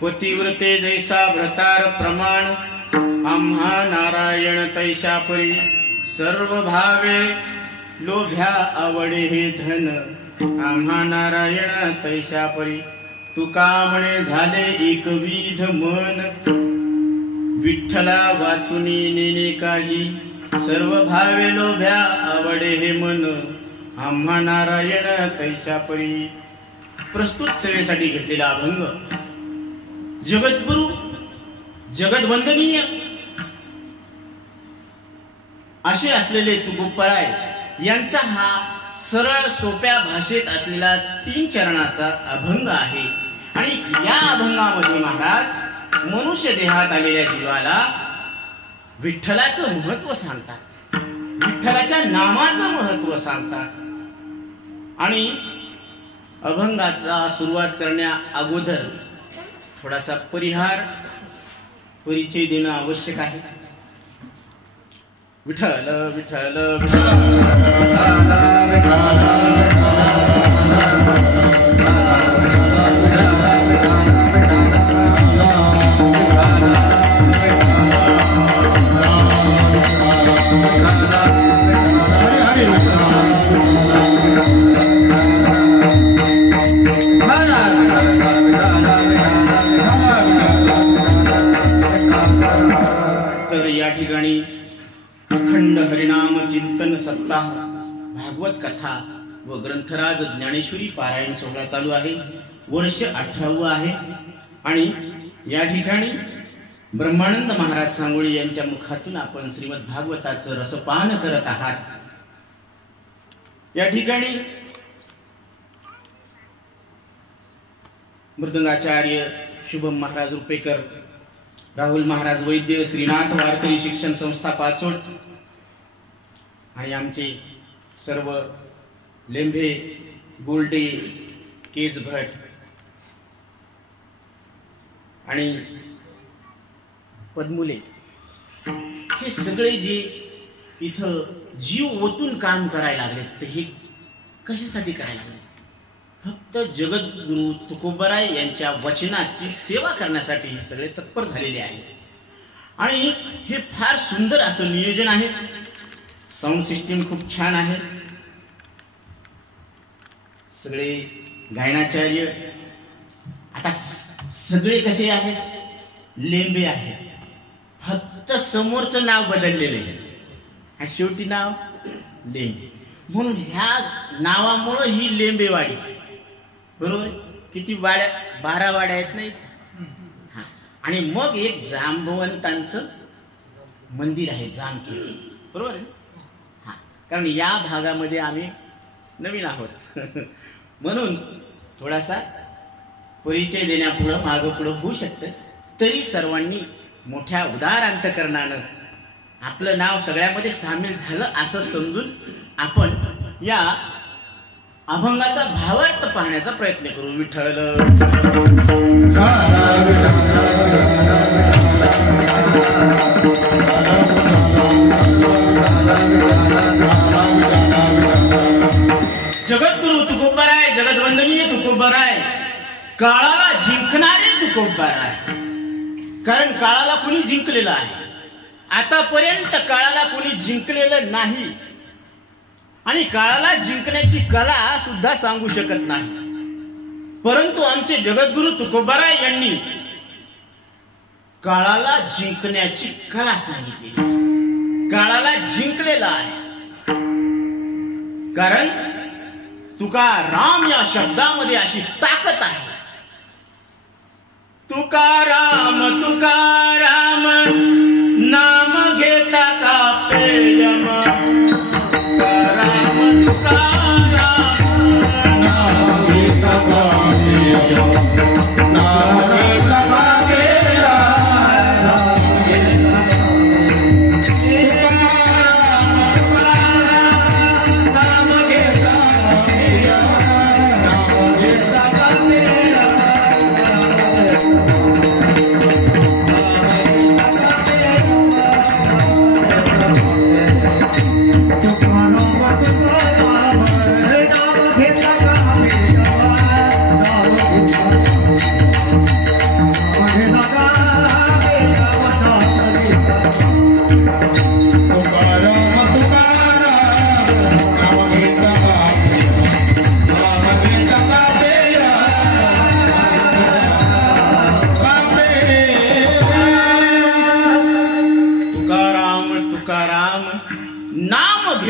पतिव्रते जैसा व्रतार प्रमाण आम्हा नारायण तैसा परी सर्व भावे लोभ्या आवडे हे धन आम्हा नारायण तैसा परी तुका म्हणे झाले एकविध मन विठ्ठला वाचुनी नेने काही सर्व भावे लोभ्या आवडे हे मन आम्हा नारायण तैसा परी. प्रस्तुत सेवेसाठी घेतलेला अभंग जगद्गुरु जगदवंदनीय असे असलेले तुकोबराय यांचा हा सरळ सोप्या भाषेत असलेला 3 चरणाचा अभंग आहे. आणि या अभंगामध्ये महाराज मनुष्य देहात आलेल्या जीवाला विठ्ठलाचं महत्व सांगतात, विठ्ठलाच्या नामाचं महत्व सांगतात. आणि अभंगाचा सुरुवात करण्या अगोदर थोडासा परिचय देणं आवश्यक आहे. विठ्ठल विठ्ठल तर या ठिकाणी अखंड हरिनाम चिंतन सप्ताह भागवत कथा व ग्रंथराज ज्ञानेश्वरी पारायण सोहळा चालू आहे. वर्ष 18 आहे. आणि या ठिकाणी ब्रह्मानंद महाराज सांगोळी यांच्या मुखातून आपण श्रीमद भागवताचं रसपान करत आहात. या ठिकाणी मृदंगाचार्य शुभम महाराज रुपेकर, राहुल महाराज वैद्य, श्रीनाथ वारकरी शिक्षण संस्था पाचोड आणि आमचे सर्व लेंभे, गोल्डे, केज भट आणि पद्मुले हे सगळे जे इथं जीव ओतून काम करायला लागले, तर हे कशासाठी करायला लागले? फक्त जगद्गुरु तुकोबराय यांच्या वचनाची सेवा करण्यासाठी हे सगळे तत्पर झालेले आहेत. आणि हे फार सुंदर असं नियोजन आहे. साऊंड सिस्टीम खूप छान आहे. सगळे गायनाचार्य आता सगळे कसे आहेत? लेंबे आहेत. फक्त समोरचं नाव बदललेलं आहे आणि शेवटी नाव लेंबे. म्हणून ह्या नावामुळे ही लेंबेवाडी, बरोबर? किती वाड्या? 12 वाड्या आहेत नाही. हा. आणि मग एक जांबवंतांचं मंदिर आहे, जामखेड, बरोबर आहे. हा, कारण या भागामध्ये आम्ही नवीन आहोत म्हणून थोडासा परिचय देण्यापुढं मागं पुढं होऊ शकतं. तरी सर्वांनी मोठ्या उदार अंतकरणानं आपलं नाव सगळ्यामध्ये सामील झालं असं समजून आपण या अभंगाचा भावार्थ पाहण्याचा प्रयत्न करू. विठ्ठल जगद्गुरु तुकोबराय, जगदवंदनीय तुकोबराय, काळाला जिंकणारे तुकोबराय. कारण काळाला कोणी जिंकलेलं आहे? आतापर्यंत काळाला कोणी जिंकलेलं नाही आणि काळाला जिंकण्याची कला सुद्धा सांगू शकत नाही. परंतु आमचे जगद्गुरु तुकोबराय यांनी काळाला जिंकण्याची कला सांगितली, काळाला जिंकलेला आहे. कारण तुकाराम या शब्दामध्ये अशी ताकद आहे. तुकाराम तुकाराम नाम घेता कापे यम, तुकाराम तुकाराम नाम घेता कापे यम, नाम घेता कापे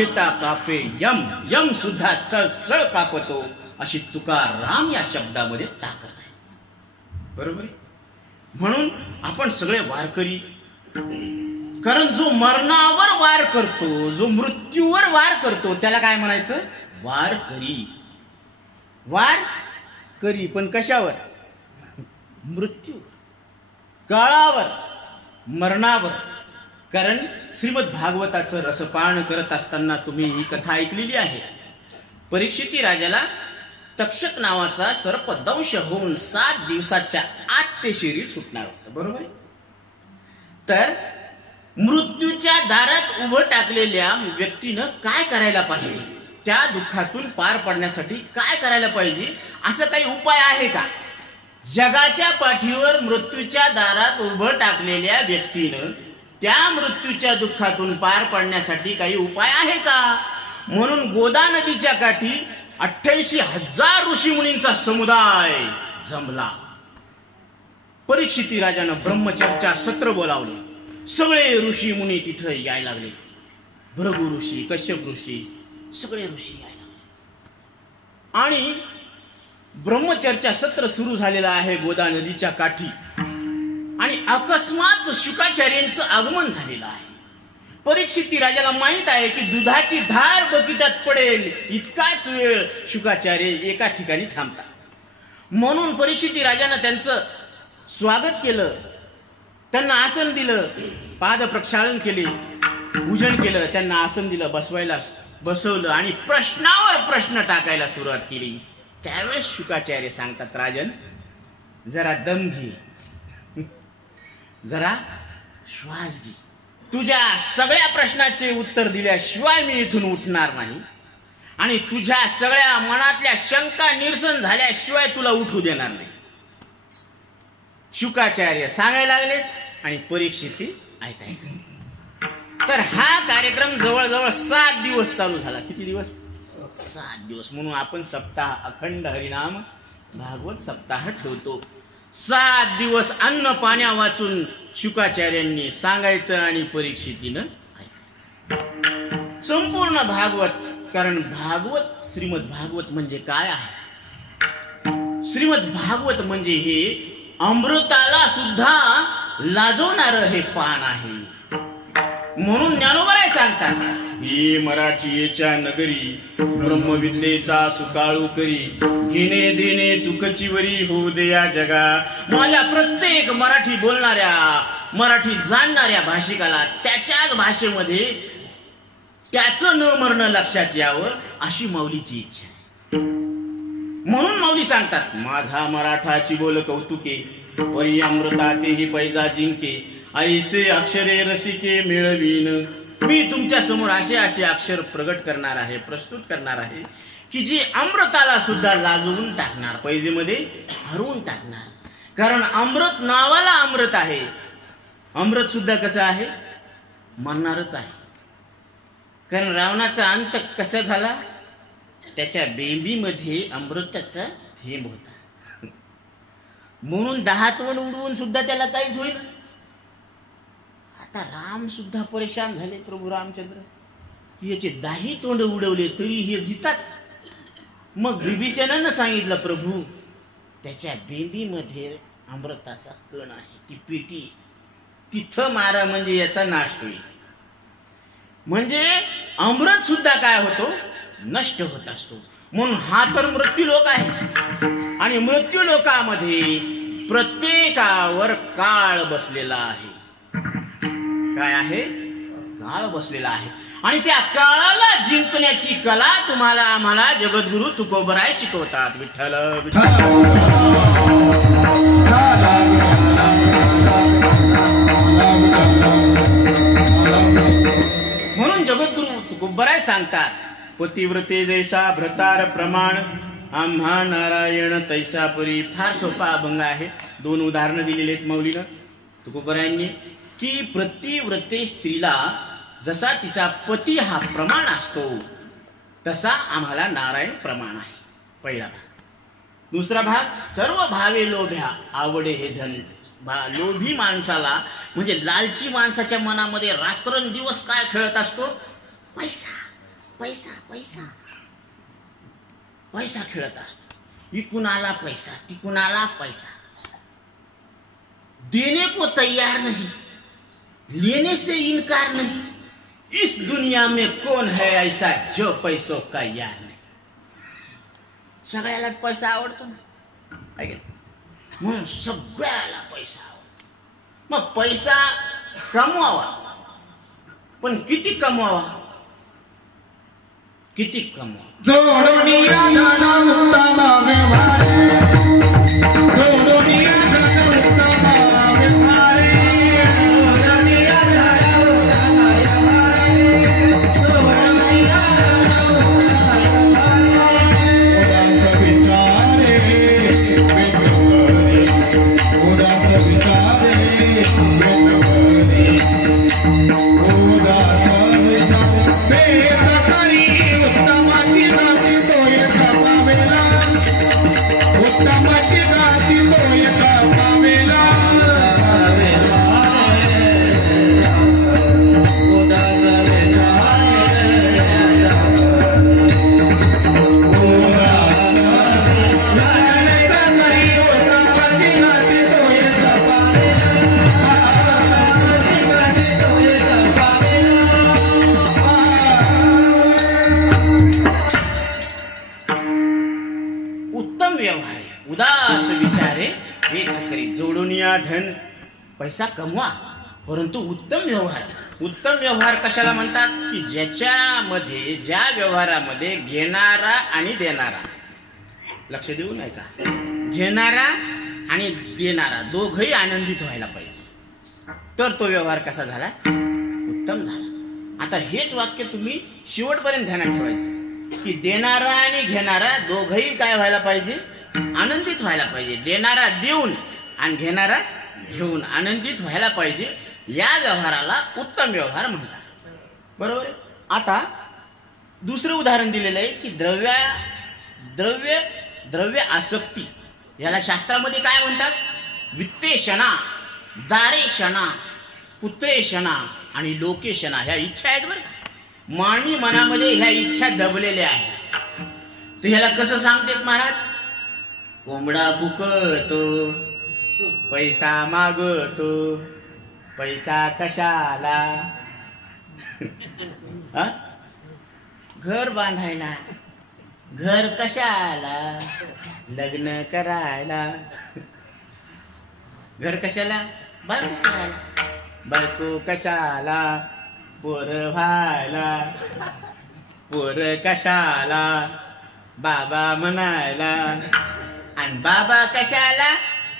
घेता कापे यम, यम सुद्धा चळचळ कापतो, अशी तुकाराम या शब्दामध्ये ताकद आहे. बरोबर आहे. म्हणून आपण सगळे वारकरी, कारण जो मरणावर वार करतो, जो मृत्यूवर वार करतो, त्याला काय म्हणायचं? वारकरी. वार करी, पण कशावर? मृत्यू, काळावर, मरणावर. कारण श्रीमद भागवताचं रसपान करत असताना तुम्ही ही कथा ऐकलेली आहे. परीक्षिती राजाला तक्षक नावाचा सर्पदंश होऊन 7 दिवसाच्या आत ते शरीर सुटणार होतं. बरोबर. तर मृत्यूच्या दारात उभं टाकलेल्या व्यक्तीनं काय करायला पाहिजे? त्या दुःखातून पार पडण्यासाठी काय करायला पाहिजे? असं काही उपाय आहे का? जगाच्या पाठीवर मृत्यूच्या दारात उभं टाकलेल्या व्यक्तीनं त्या मृत्यूच्या दुःखातून पार पडण्यासाठी काही उपाय आहे का? म्हणून गोदा नदीच्या काठी 88,000 ऋषीमुनींचा समुदाय जमला. परीक्षिती राजानं ब्रह्मचर्चा सत्र बोलावलं. सगळे ऋषी मुनी तिथं यायला लागले. भृगु ऋषी, कश्यप ऋषी, सगळे ऋषी यायला लागले. आणि ब्रह्मचर्चा सत्र सुरू झालेलं आहे गोदा नदीच्या काठी. आणि अकस्मात शुकाचार्यांचं आगमन झालेलं आहे. परीक्षिती राजाला माहित आहे की दुधाची धार बकिटात पडेल इतकाच वेळ शुकाचार्य एका ठिकाणी थांबतात. म्हणून परीक्षिती राजानं त्यांचं स्वागत केलं, त्यांना आसन दिलं, पाद प्रक्षालन केले, पूजन केलं, त्यांना आसन दिलं, बसवायला बसवलं आणि प्रश्नावर प्रश्न टाकायला सुरुवात केली. त्यावेळेस शुकाचार्य सांगतात, राजन जरा दम घे, जरा श्वास घे. तुझ्या सगळ्या प्रश्नाचे उत्तर दिल्याशिवाय मी इथून उठणार नाही आणि तुझ्या सगळ्या मनातल्या शंका निरसन झाल्याशिवाय तुला उठू देणार नाही. शुकाचार्य सांगायला लागलेत आणि परीक्षिती ऐकायला. तर हा कार्यक्रम जवळजवळ 7 दिवस चालू झाला. किती दिवस? 7 दिवस. म्हणून आपण सप्ताह, अखंड हरिनाम भागवत सप्ताह ठेवतो. 7 दिवस अन्न पाण्या वाचून शुकाचार्यांनी सांगायचं आणि परीक्षितीनं ऐकायचं संपूर्ण भागवत. कारण भागवत, श्रीमद भागवत म्हणजे काय आहे? श्रीमद भागवत म्हणजे हे अमृताला सुद्धा लाजवणारं हे पान आहे. म्हणून ज्ञानोबराय सांगतात, ही मराठीच्या नगरी ब्रह्मविद्येचा सुकाळू करी, घेणे देणे सुखची वरी होऊ दे या जगा. माझ्या प्रत्येक मराठी बोलणाऱ्या, मराठी जाणणाऱ्या भाषिकाला त्याच्याच भाषेमध्ये त्याचं न मरणं लक्षात यावं अशी माऊलीची इच्छा आहे. म्हणून माऊली सांगतात, माझा मराठाची बोल कौतुके, परी अमृता तेही पैजा जिंके, ऐसे अक्षरे रसिके मिळवीन. मी तुमच्या समोर असे अक्षर प्रगट करणार आहे, प्रस्तुत करणार आहे की जे अमृताला सुद्धा लाजवून टाकणार, पैजेमध्ये हरवून टाकणार. कारण अमृत नावाला अमृत आहे. अमृत सुद्धा कसं आहे? मरणारच आहे. कारण रावणाचा अंत कसा झाला? त्याच्या बेंबीमध्ये अमृताचा थेंब होता. म्हणून 10 तोंड उडवून सुद्धा त्याला काहीच होईल. आता राम सुद्धा परेशान झाले, प्रभू रामचंद्र याचे 10 तोंड उडवले तरी हे जिताच. मग विभीषणानं सांगितलं, प्रभू त्याच्या बेंबीमध्ये अमृताचा कण आहे, ती पेटी तिथं मारा म्हणजे याचा नाश होईल. म्हणजे अमृत सुद्धा काय होतो? नष्ट होत असतो. म्हणून हा तर मृत्यू लोक आहे आणि मृत्यू लोकामध्ये प्रत्येकावर काळ बसलेला आहे. काय आहे? काळ बसलेला आहे. आणि त्या काळाला जिंकण्याची कला तुम्हाला आम्हाला जगद्गुरु तुकोबराय शिकवतात. विठ्ठल विठ्ठल. म्हणून जगद्गुरु तुकोबराय सांगतात, पतिव्रते जैसा भ्रतार प्रमाण, आम्हा नारायण तैसा परी. फार सोपा अभंग आहे. 2 उदाहरणं दिलेली आहेत मौलीनं, तुकोबरायांनी, की प्रतिव्रते स्त्रीला जसा तिचा पती हा प्रमाण असतो तसा आम्हाला नारायण प्रमाण आहे. पहिला भाग. दुसरा भाग, सर्व भावे लोभ्या आवडे हे धन. लोभी माणसाला म्हणजे लालची माणसाच्या मनामध्ये रात्रंदिवस काय खेळत असतो? पैसा. पैसा पैसा पैसा खेळत असतो. इकून आला पैसा, तिकून आला पैसा. देने को तैयार नहीं, लेने से इनकार नहीं. इस दुनिया में कौन है ऐसा जो पैसों का यार नहीं. सगळ्यालाच पैसा आवडतो ना, म्हणून सगळ्याला पैसा आवडतो. मग पैसा कमवावा, पण किती कमवावा, किती कमवावा. जोडोनिया धन उत्तम व्यवहार, जोडोनिया धन उत्तम व्यवहार, जोडोनिया धन उत्तम व्यवहार, जोडोनिया धन उत्तम व्यवहार. उदास विचारे वेदवरे, उदास विचारे वेदकरी. उत्तमाची गाती तोय कमावेला, उत्तमाची गाती तोय कमावेला. उदास विचारे हेच करी. जोडूनिया धन, पैसा कमवा, परंतु उत्तम व्यवहार. उत्तम व्यवहार कशाला म्हणतात की ज्याच्यामध्ये, ज्या व्यवहारामध्ये घेणारा आणि देणारा, लक्ष देऊ नये का, घेणारा आणि देणारा दोघही आनंदित व्हायला पाहिजे, तर तो व्यवहार कसा झाला, उत्तम झाला. आता हेच वाक्य तुम्ही शेवटपर्यंत ध्यानात ठेवायचं की देणारा आणि घेणारा दोघही काय व्हायला पाहिजे, आनंदित व्हायला पाहिजे. देणारा देऊन आणि घेणारा घेऊन आनंदित व्हायला पाहिजे. या व्यवहाराला उत्तम व्यवहार म्हणतात. बरोबर आहे. आता दुसरं उदाहरण दिलेलं आहे की द्रव्य आसक्ती, याला शास्त्रामध्ये काय म्हणतात, वित्तेषणा, दारेषणा, पुत्रेषणा आणि लोकेषणा ह्या इच्छा आहेत. बरं का, मानवी मनामध्ये ह्या इच्छा दबलेल्या आहेत. तर ह्याला कसं सांगतात महाराज, कोंबडा भुकतो, पैसा मागतो, पैसा कशाला, घर बांधायला, घर कशाला, लग्न करायला, घर कशाला, बायको करायला, बायको कशाला, पोर व्हायला, पोर कशाला, बाबा म्हणायला, आणि बाबा कशाला,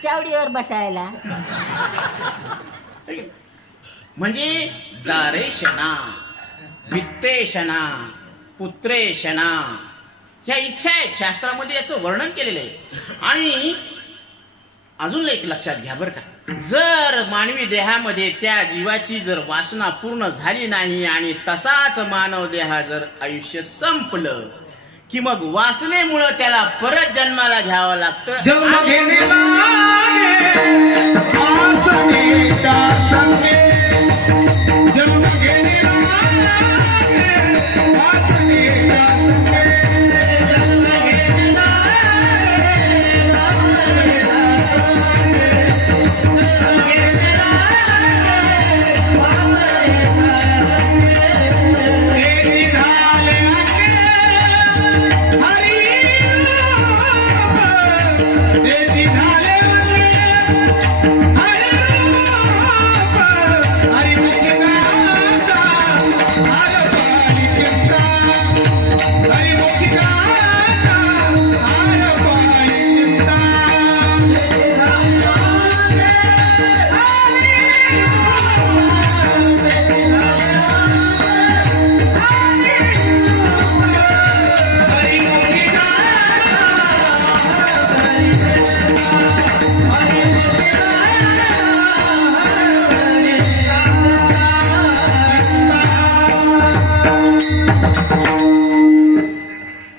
चावडीवर बसायला. म्हणजे दारेषणा, वित्तेषणा, पुत्रेषणा ह्या इच्छा आहेत. शास्त्रामध्ये याचं वर्णन केलेलं आहे. आणि अजून एक लक्षात घ्या बरं का, जर मानवी देहामध्ये त्या जीवाची जर वासना पूर्ण झाली नाही आणि तसाच मानव देहा जर आयुष्य संपलं की मग वासनेमुळे त्याला परत जन्माला घ्यावं लागतं. जन्म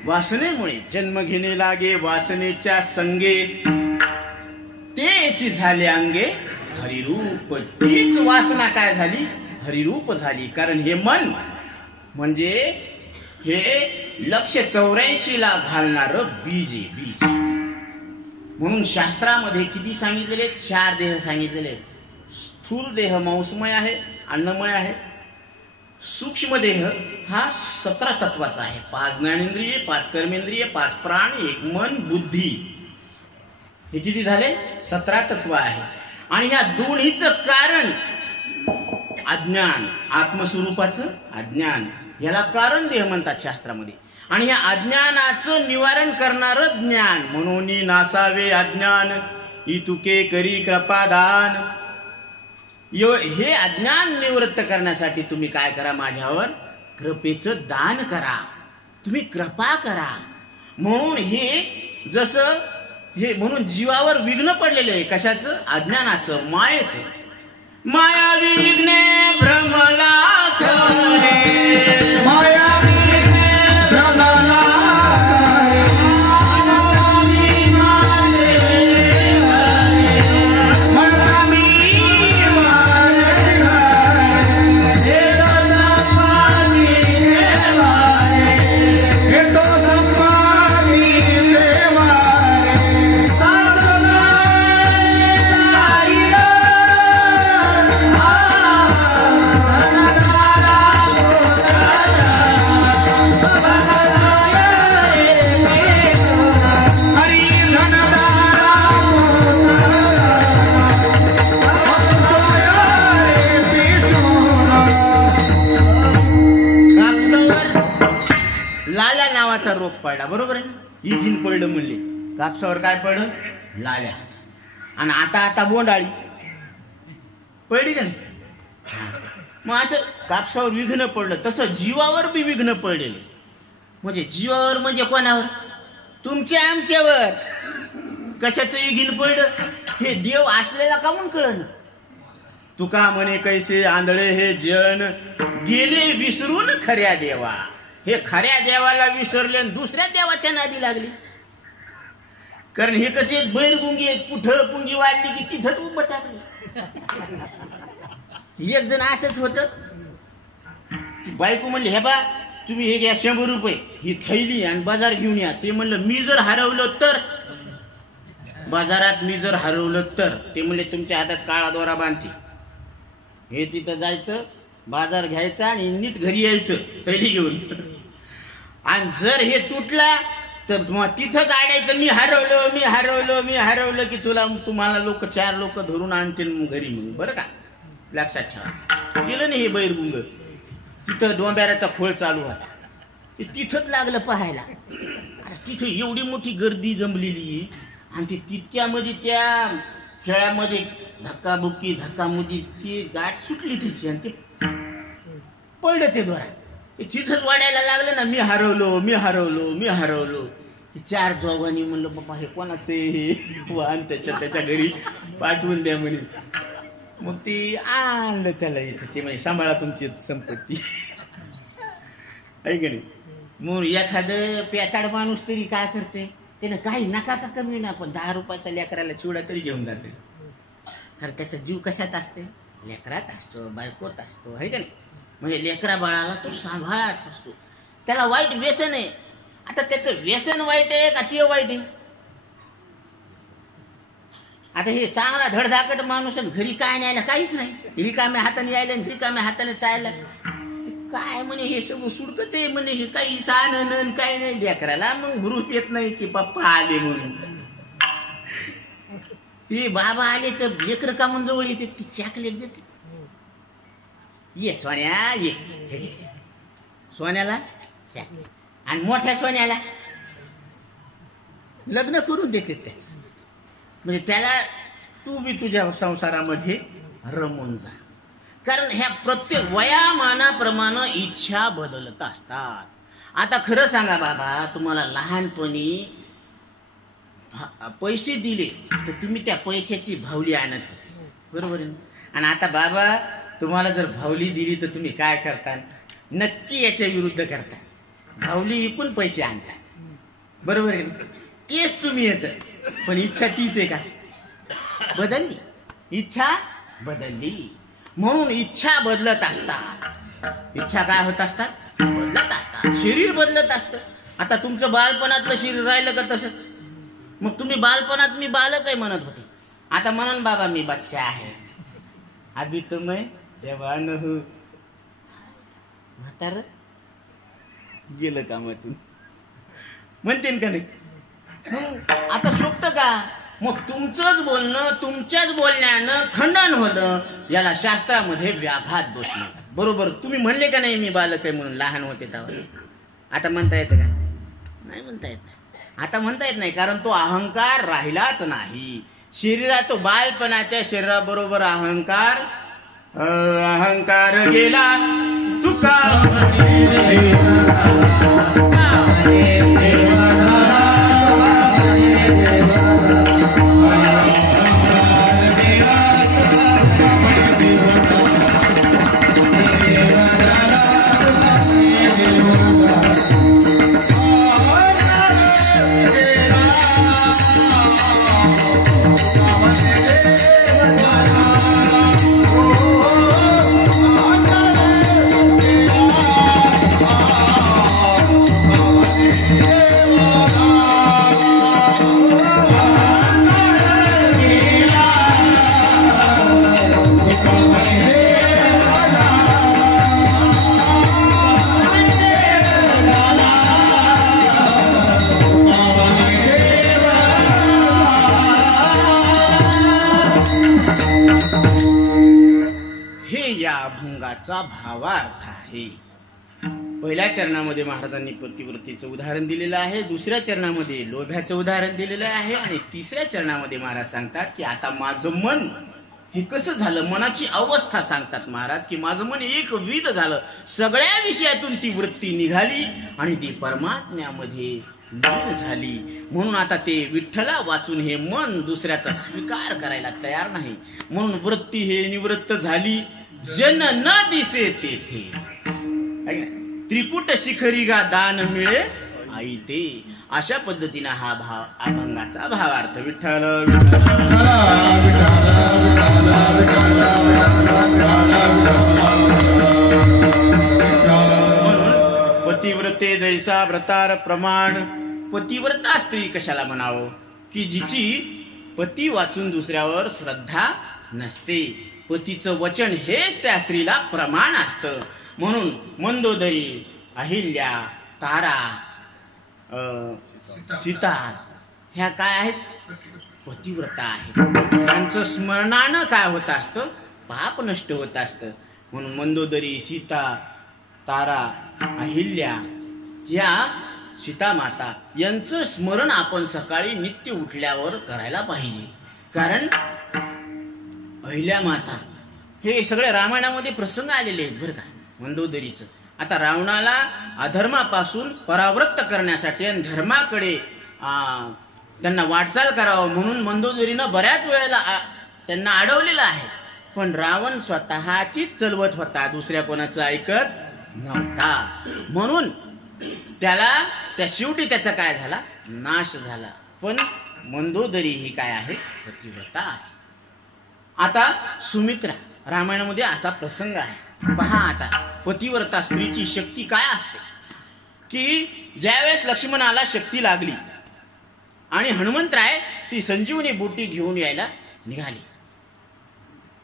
वासनेमुळे जन्म घेणे लागे, वासनेच्या संगे तेची झाले अंगे हरिरूप. तीच वासना काय झाली, हरिरूप झाली. कारण हे मन म्हणजे हे 184 ला घालणार बीज आहे, बीज. म्हणून शास्त्रामध्ये किती सांगितलेले? 4 देह सांगितलेले. स्थूल देह मांसमय आहे, अन्नमय आहे. सूक्ष्म देह हा 17 तत्वाचा आहे. 5 ज्ञानेंद्रिय, 5 कर्मेंद्रिय, 5 प्राण, 1 मन, बुद्धी. हे किती झाले? 17 तत्व आहे. आणि ह्या दोन्हीचं कारण अज्ञान, आत्मस्वरूपाचं अज्ञान, याला कारण देह म्हणतात शास्त्रामध्ये. आणि ह्या अज्ञानाचं निवारण करणारं ज्ञान. म्हणून नासावे अज्ञान, इतुके करी कृपादान. हे अज्ञान निवृत्त करण्यासाठी तुम्ही काय करा? माझ्यावर कृपेचं दान करा, तुम्ही कृपा करा. म्हणून हे जसं हे म्हणून जीवावर विघ्न पडलेले आहे. कशाचं? अज्ञानाचं, मायेचं. माया विघ्ने भ्रमला खरे, माया विघ्ने भ्रमला रोग पडला. बरोबर आहे ना? इथून पडलं म्हणले, कापसावर काय पडलं? लाल्या. आणि आता बोंडाळी पडली का नाही? मग असं कापसावर विघ्न पडलं, तसं जीवावर बी विघ्न पडलेलं. म्हणजे जीवावर म्हणजे कोणावर? तुमच्या आमच्यावर. कशाचं विघ्न पडलं? हे देव असलेला का म्हणून कळलं. तुका म्हणे कैसे आंधळे हे जन, गेले विसरून खऱ्या देवा. हे खऱ्या देवाला विसरले आणि दुसऱ्या देवाच्या नादी लागली. कारण हे कसे आहेत? बैरगुंगी आहेत. कुठं पुंगी वाढली की तिथंच उभं टाकले. एक जण असंच होतं. बायको म्हणली, हे बा तुम्ही हे घ्या 100 रुपये, ही थैली आणि बाजार घेऊन या. ते म्हणलं मी जर हरवलं तर, बाजारात मी जर हरवलं तर. ते म्हणले तुमच्या हातात काळा दोरा बांधते. हे तिथं जायचं, बाजार घ्यायचा आणि नीट घरी यायचं थैली घेऊन. आणि जर हे तुटला तर तिथंच आडायचं, मी हरवलं की तुम्हाला लोक 4 लोक धरून आणतील घरी म्हणून. बरं का? लक्षात ठेवा. गेलं नाही हे बैरगुंग. तिथं डोंब्याराचा खोळ चालू होता. तिथंच लागलं पाहायला. तिथं एवढी मोठी गर्दी जमलेली आणि ती तितक्यामध्ये त्या खेळामध्ये धक्कामुक्की ती गाठ सुटली तिची आणि ते पडलं ते दोरा. तिथंच वाढायला लागलं ना, मी हरवलो. 4 जोगांनी म्हणलं बाबा हे कोणाचं हे वाहन, त्याच्या घरी पाठवून द्या म्हणे. मग ती आणलं त्याला इथं. ते म्हणजे सांभाळा तुमची संपत्ती, आहे का नाही? मग एखादं पेताड माणूस तरी काय करते? त्यानं काही नका का कमी ना, पण 10 रुपयाचा लेकराला चिवडा तरी घेऊन जाते. कारण त्याचा जीव कशात असते? लेकरात असतो, बायकोत असतो, आहे का नाही? म्हणजे लेकरा बाळाला तो सांभाळत असतो. त्याला वाईट व्यसन आहे. आता त्याचं व्यसन वाईट आहे का ते वाईट आहे? आता हे चांगला धडधाकट माणूस घरी काय न्यायला काहीच नाही, रिकाम्या हाताने यायला रिकाम्या हाताने चायला काय म्हणे हे सगळं सुडकच आहे म्हणे. हे काही सानन काही नाही. लेकराला मग हुरूप येत नाही की पप्पा आले म्हणून. हे बाबा आले तर लेकर का म्हणून जवळ येते, ती चॉकलेट देते. ये सोन्या ये, सोन्याला चॉकलेट. आणि मोठ्या सोन्याला लग्न करून देते त्याच. म्हणजे त्याला तू बी तुझ्या संसारामध्ये रमून जा. कारण ह्या प्रत्येक वयामानाप्रमाणे इच्छा बदलत असतात. आता खरं सांगा बाबा, तुम्हाला लहानपणी पैसे दिले तर तुम्ही त्या पैशाची भावली आणत होते, बरोबर आहे? आणि आता बाबा तुम्हाला जर भावली दिली तर तुम्ही काय करता? नक्की याच्या विरुद्ध करता. भावली विकून पैसे आणता, बरोबर आहे? तेच तुम्ही येतं. पण इच्छा तीच आहे का? बदलली. इच्छा बदलली. म्हणून इच्छा बदलत असतात. इच्छा काय होत असतात? बदलत असतात, शरीर बदलत असतं. आता तुमचं बालपणातलं शरीर राहिलं का तसं? मग तुम्ही बालपणात मी बालक आहे म्हणत होते, आता म्हणून बाबा मी बच्चा आहे. अभी तुम्ही जवान हो. म्हातार गेलं कामातून म्हणते का नाही? आता शोभतं का? मग तुमचंच बोलणं, तुमच्याच बोलण्यानं खंडन होतं, याला शास्त्रामध्ये व्याघात दोष म्हणतात. बरोबर तुम्ही म्हणले का नाही मी बालक आहे म्हणून लहान होते तेव्हा? आता म्हणता येतं का? नाही म्हणता येत नाही. आता म्हणता येत नाही, कारण तो अहंकार राहिलाच नाही शरीरात. तो बालपणाच्या शरीराबरोबर अहंकार गेला. तुका भावार्थ आहे. पहिल्या चरणामध्ये महाराजांनी पतिव्रतेचं उदाहरण दिलेलं आहे, दुसऱ्या चरणामध्ये लोभ्याचं उदाहरण दिलेलं आहे, आणि तिसऱ्या चरणामध्ये महाराज सांगतात की आता माझं मन हे कसं झालं. मनाची अवस्था सांगतात महाराज की माझं मन एकविध झालं, सगळ्या विषयातून ती वृत्ती निघाली आणि ती परमात्म्यामध्ये लीन झाली. म्हणून आता ते विठ्ठला वाचून हे मन दुसऱ्याचा स्वीकार करायला तयार नाही. म्हणून वृत्ती हे निवृत्त झाली. जन न दिसे तेथे त्रिकुट शिखरी गा दान मिळे आई ते. अशा पद्धतीने हा भाव अभंगाचा भावार्थ. विठ्ठल पतिव्रते जैसा व्रतार प्रमाण. पतिव्रता स्त्री कशाला म्हणावं की जिची पती वाचून दुसऱ्यावर श्रद्धा नसते. पतीचं वचन हेच त्या स्त्रीला प्रमाण असतं. म्हणून मंदोदरी, अहिल्या, तारा, सीता ह्या काय आहेत? पतिव्रता आहेत. त्यांचं स्मरणानं काय होत असतं? पाप नष्ट होत असतं. म्हणून मंदोदरी, सीता, तारा, अहिल्या ह्या सीता माता यांचं स्मरण आपण सकाळी नित्य उठल्यावर करायला पाहिजे. कारण अहिल्या माता हे सगळे रामायणामध्ये प्रसंग आलेले आहेत बरं का. मंदोदरीचं आता रावणाला अधर्मापासून परावृत्त करण्यासाठी आणि धर्माकडे त्यांना वाटचाल करावं म्हणून मंदोदरीनं बऱ्याच वेळेला त्यांना अडवलेलं आहे. पण रावण स्वतःचीच चलवत होता, दुसऱ्या कोणाचं ऐकत नव्हता. म्हणून त्याला त्या शेवटी त्याचा काय झाला? नाश झाला. पण मंदोदरी ही काय आहे? पतिव्रता आहे. आता सुमित्रा रामायणामध्ये असा प्रसंग आहे. पहा आता पतिव्रता स्त्रीची शक्ती काय असते की ज्यावेळेस लक्ष्मणाला शक्ती लागली आणि हनुमंतराय ती संजीवनी बुट्टी घेऊन यायला निघाली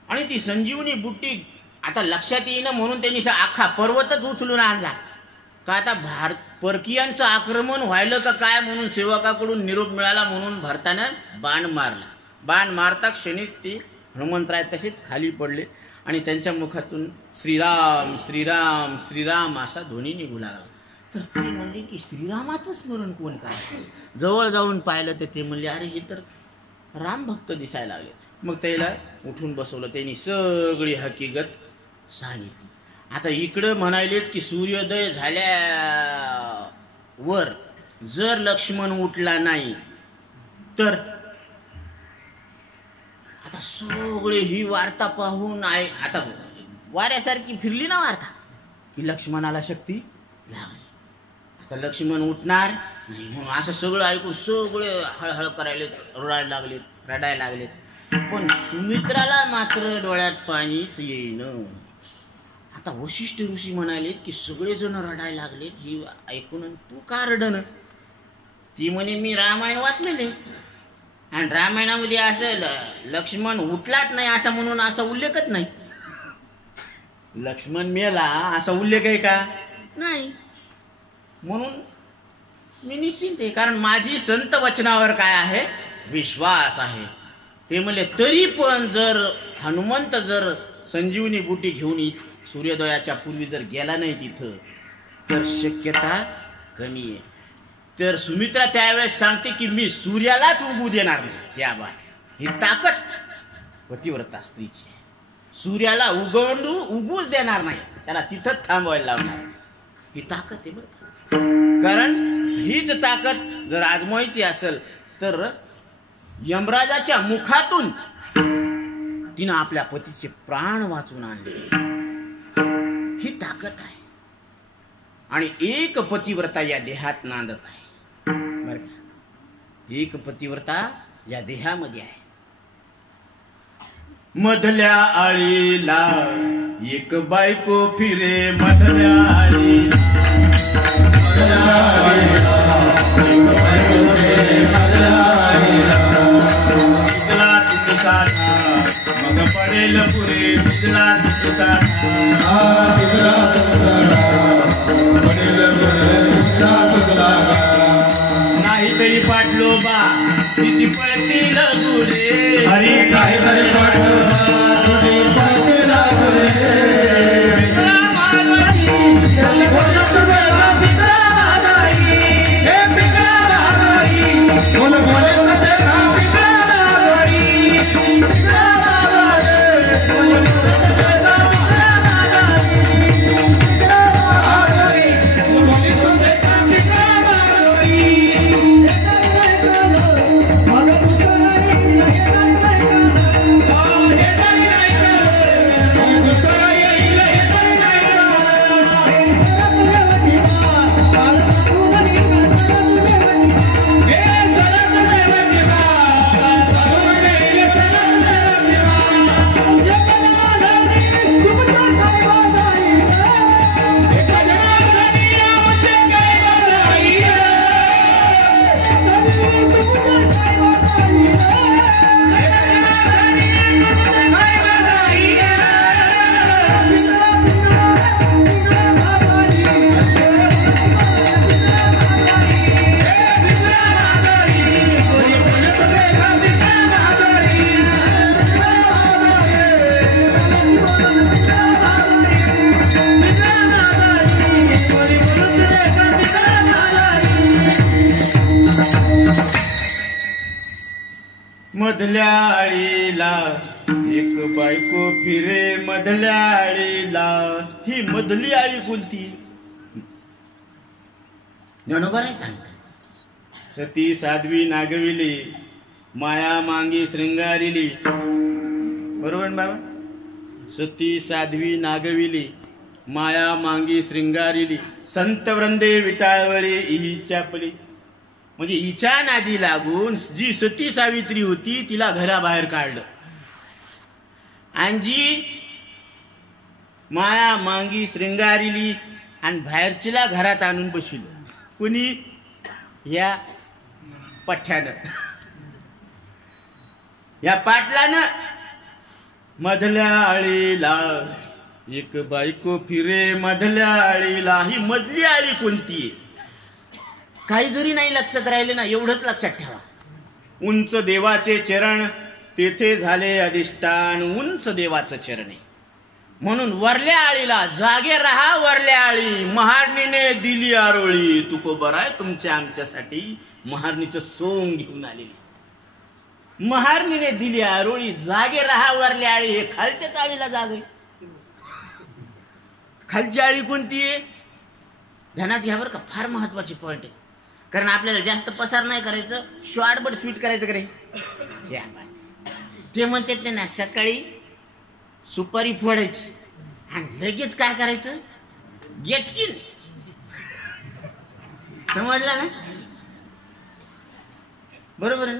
आणि ती संजीवनी बुट्टी आता लक्षात येईना म्हणून त्यांनी अख्खा पर्वतच उचलून आणला का आता परकीयांचं आक्रमण व्हायलं का काय म्हणून सेवकाकडून निरोप मिळाला म्हणून भरताना बाण मारला. बाण मारता क्षणीच ती हनुमंतराय तसेच खाली पडले आणि त्यांच्या मुखातून श्रीराम श्रीराम श्रीराम असा ध्वनी निघू लागला. तर ते म्हणले की श्रीरामाचं स्मरण कोण काय? जवळ जाऊन पाहिलं तर ते म्हणले अरे हे तर राम भक्त दिसायला लागले. मग त्याला उठून बसवलं, त्यांनी सगळी हकीकत सांगितली. आता इकडं म्हणालेत की सूर्योदय झाल्यावर जर लक्ष्मण उठला नाही तर आता सगळे ही वार्ता पाहून आता वाऱ्यासारखी फिरली ना वार्ता की लक्ष्मणाला शक्ती लागली. आता लक्ष्मण उठणार नाही म्हणून असं सगळं ऐकून सगळे हळहळ करायला रडायला लागलेत. पण सुमित्राला मात्र डोळ्यात पाणीच येईन. आता आता वशिष्ठ ऋषी म्हणाले की सगळेजण रडायला लागलेत. ही ऐकून तू का रडन? ती म्हणे मी रामायण वाचलेले आणि रामायणामध्ये असं लक्ष्मण उठलाच नाही असा म्हणून असा उल्लेखच नाही. लक्ष्मण मेला असा उल्लेख आहे का? नाही. म्हणून मी निश्चिंत आहे, कारण माझी संत वचनावर काय आहे? विश्वास आहे. ते म्हणले तरी पण जर हनुमंत जर संजीवनी बुटी घेऊन सूर्योदयाच्या पूर्वी जर गेला नाही तिथं तर शक्यता कमी आहे. तर सुमित्रा त्यावेळेस सांगते की मी सूर्यालाच उगू देणार नाही. या बात ही ताकद पतिव्रता स्त्रीची आहे. सूर्याला उगूच देणार नाही, त्याला तिथंच थांबवायला लावणार. ही ताकद आहे बरं. कारण हीच ताकद जर आजमायची असेल तर यमराजाच्या मुखातून तिनं आपल्या पतीचे प्राण वाचून आणले. ही ताकद आहे. आणि एक पतिव्रता या देहात नांदत आहे बरं का. एक पतिव्रता या देहामध्ये आहे. मधल्या आळीला एक बायको फिरे, मधल्या आळीला तुझला तुझसा मग पडेल पुरे. तुझला तुझसा नाहीतरी पाटलो बा तिची पळतील गुरे. हरी काहीतरी पाटलो बा तुझी पळतील मधल्या आळीला एक बायको फिरे, मधल्या आळीला. ही मधली आळी कोणती? ज्ञानोबा नाही सांगतात. सती साध्वी नागविली, माया मांगी श्रृंगारिली. बरोबर बाबा? सती साध्वी नागविली, माया मांगी श्रृंगारिली. संत वृंदे विटाळवळे हिच्या पली. म्हणजे हिच्या नादी लागून जी सती सावित्री होती तिला घराबाहेर काढलं आणि जी माया मांगी श्रृंगारिली आणि बाहेरचीला घरात आणून बसविलं. कुणी? या पठ्यानं, या पाटलानं. मधल्या आळीला एक बायको फिरे, मधल्या आळीला. ही मधली आळी कोणती? काही जरी नाही लक्षात राहिले ना, एवढंच लक्षात ठेवा. उंच देवाचे चरण तेथे झाले अधिष्ठान. उंच देवाचं चरण आहे म्हणून वरल्या आळीला जागे राहा. वरल्या आळी महारणीने दिली आरोळी. तुकोबर आहे तुमच्या आमच्यासाठी महारणीचं सोंग घेऊन आलेली. महारणीने दिली आरोळी, जागे राहा वरल्या आळी. हे खालच्याच आळीला जागे. खालची आळी कोणती आहे? ध्यानात घ्या बरं का, फार महत्वाची पॉइंट आहे. कारण आपल्याला जास्त पसार नाही करायचं, शॉर्ट बट स्वीट करायचं करे. ते म्हणतात ना, सकाळी सुपारी फोडायची आणि लगेच काय करायचं? गेटकिन. समजलं ना? बरोबर आहे.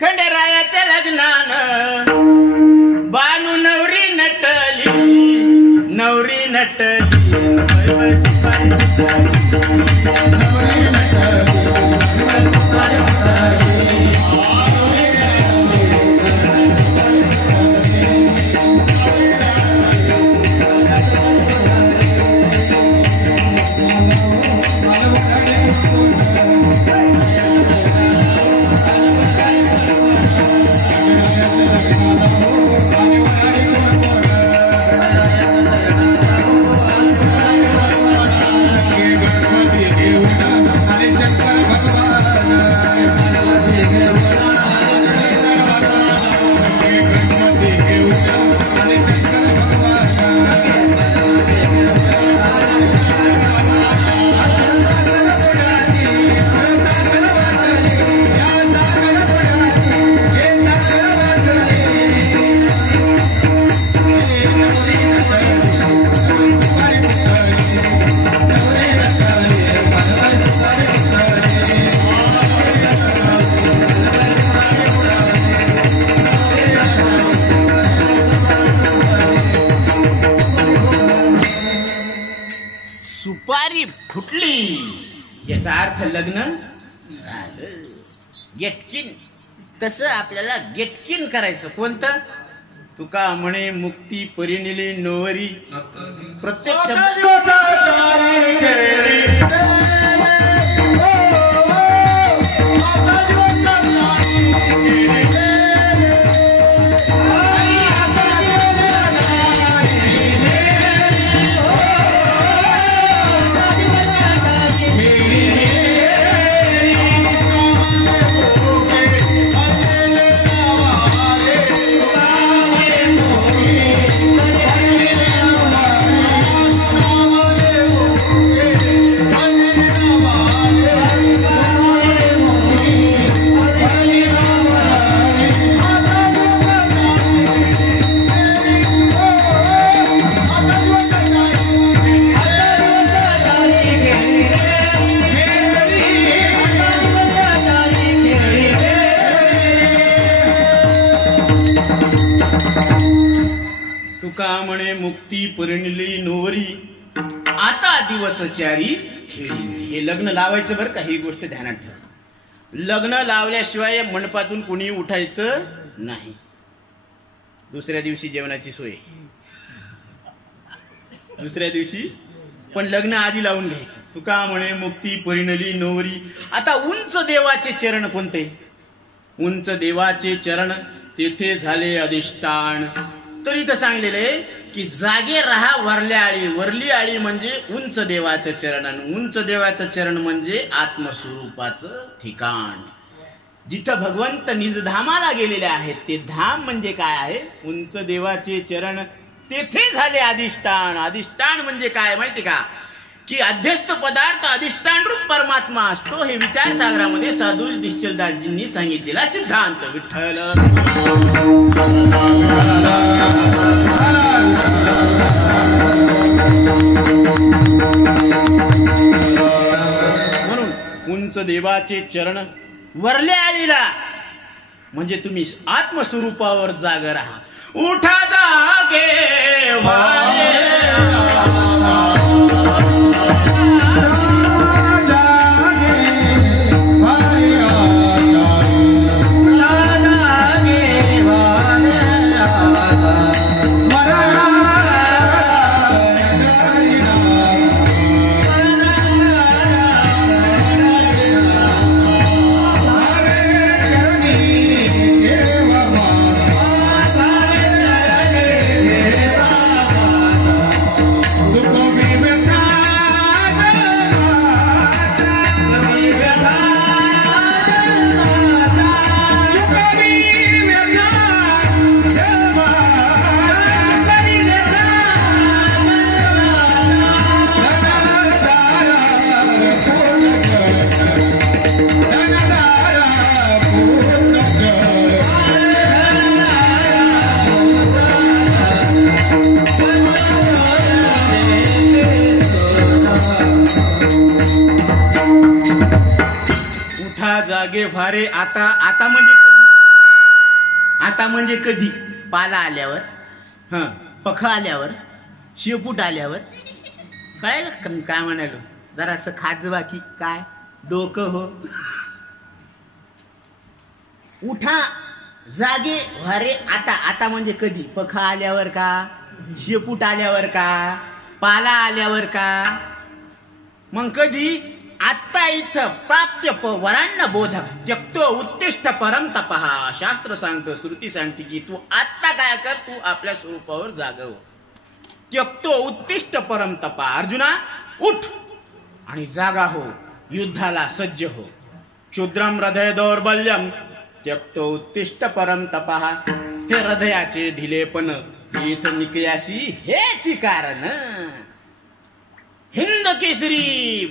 खंडेरायाच्या लग्नानं बानू नवरी नटली, नवरी नटली वय सुपारी नवरी नटली सुपारी सुपारी फुटली याचा अर्थ लग्न झालं. गेटकिन तसं आपल्याला गेटकिन करायचं. कोणतं? तुका म्हणे मुक्ती परिनिली नोवरी. प्रत्येक शब्द तुका म्हणे मुक्ती परिणिली नोवरी आता दिवस चारी खेळी. हे लग्न लावायचं बरं का. ही गोष्ट ध्यानात ठेवा. लग्न लावल्याशिवाय मंडपातून कोणी उठायचं नाही. दुसऱ्या दिवशी जेवणाची सोय दुसऱ्या दिवशी, पण लग्न आधी लावून घ्यायचं. तुका म्हणे मुक्ती परिणिली नोवरी. आता उंच देवाचे चरण कोणते? उंच देवाचे चरण तेथे झाले अधिष्ठान. तरी तर सांगलेले की जागे राहा वरल्या आळी. वरली आळी म्हणजे उंच देवाचं चरण. उंच देवाचं चरण म्हणजे आत्मस्वरूपाचं ठिकाण. जिथं भगवंत निजधामाला गेलेले आहेत ते धाम म्हणजे काय आहे? उंच देवाचे चरण तेथे झाले अधिष्ठान. अधिष्ठान म्हणजे काय माहिती का? की अध्यस्त पदार्थ अधिष्ठान रूप परमात्मा असतो. हे विचार सागरामध्ये साधू निश्चलदासजींनी सांगितलेला सिद्धांत. विठ्ठल म्हणून उंच देवाचे चरण वरल्या आळीला म्हणजे तुम्ही आत्मस्वरूपावर जाग राहा. उठा जागे वारे जागे भारे. आता आता म्हणजे कधी? आता म्हणजे कधी? पाला आल्यावर, पख आल्यावर, शेपूट आल्यावर कळायला का मी काय म्हणालो? जरा असं खाजवा की काय डोकं हो. उठा जागे व्हारे आता. आता म्हणजे कधी? पखा आल्यावर का? शेपूट आल्यावर का? पाला आल्यावर का? मग कधी? आत्ता इथं प्राप्त्य वरांना बोधक त्यक्तो उत्तिष्ठ परम तपहा. शास्त्र सांगतं, श्रुती सांगते की तू आत्ता काय कर, तू आपल्या स्वरूपावर जागव. त्यक्तो उत्तिष्ठ परम तपा. अर्जुना उठ आणि जागा हो, युद्धाला सज्ज हो. क्षुद्रम हृदय दौर्बल्यम त्यक्तो उत्तिष्ठ परम तपा. हे हृदयाचे ढिलेपण इथं निकयासी हेची कारण. हिंद केसरी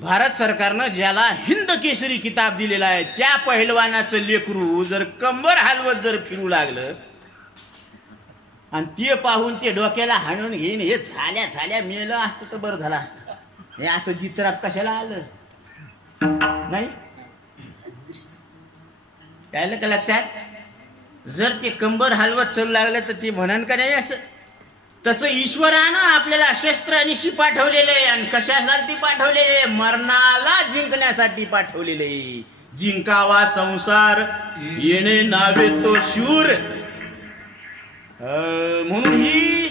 भारत सरकारनं ज्याला हिंद केसरी किताब दिलेला आहे त्या पहिलवानाचं लेकरू जर कंबर हलवत जर फिरू लागलं आणि ते पाहून ते डोक्याला हाणून घेईन हे झाल्या मेलं असतं तर बरं झालं असतं. हे असं जित्राप कशाला आलं नाही? काय का लक्षात? जर ते कंबर हलवत चलू लागलं तर ते म्हणान का नाही असं? तसं ईश्वरानं आपल्याला शस्त्र आणि शी पाठवलेले आणि कशासाठी पाठवलेले? मरणाला जिंकण्यासाठी पाठवलेले. जिंकावा संसार येणे नावे तो शूर. म्हणून ही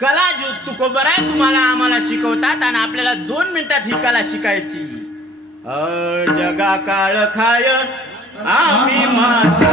कला जो तुकोबराय तुम्हाला आम्हाला शिकवतात आणि आपल्याला 2 मिनिटात ही कला शिकायची. जगा काळ खाय आम्ही माझा